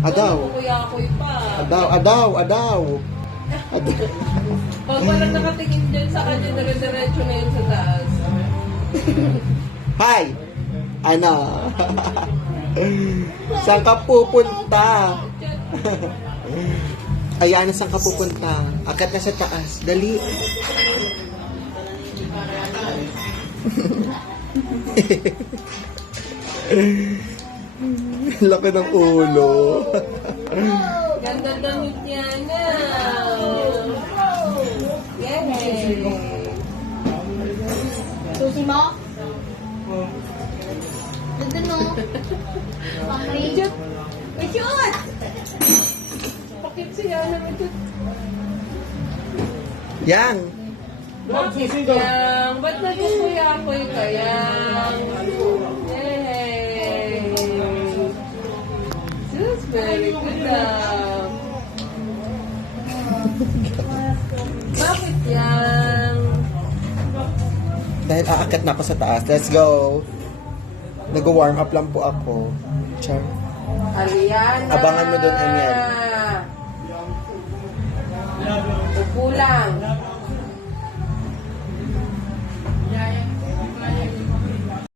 Adaw. Kuya-kuy pa. Adaw. Pag walang nakatingin dyan sa kanya, dire-diretso na yun sa taas. Hi! Ano? Saan ka pupunta? Ayan, saan ka pupunta? Akat ka sa taas. Dali. Laki ng ulo. Ganda damit niya na. Yay! Susi mo? Ganda no? Pang-reject. Cute! Bakit siya naman ito? Yang. Bakit yang? Ba't nagkukuya-kuy ka yang? Yay! This is very good Bakit yang? Dahil aakyat na ako sa taas. Let's go. Nag-warm up lang po ako. Char. Aliana! Abangan mo dun, Emiel. Upo lang.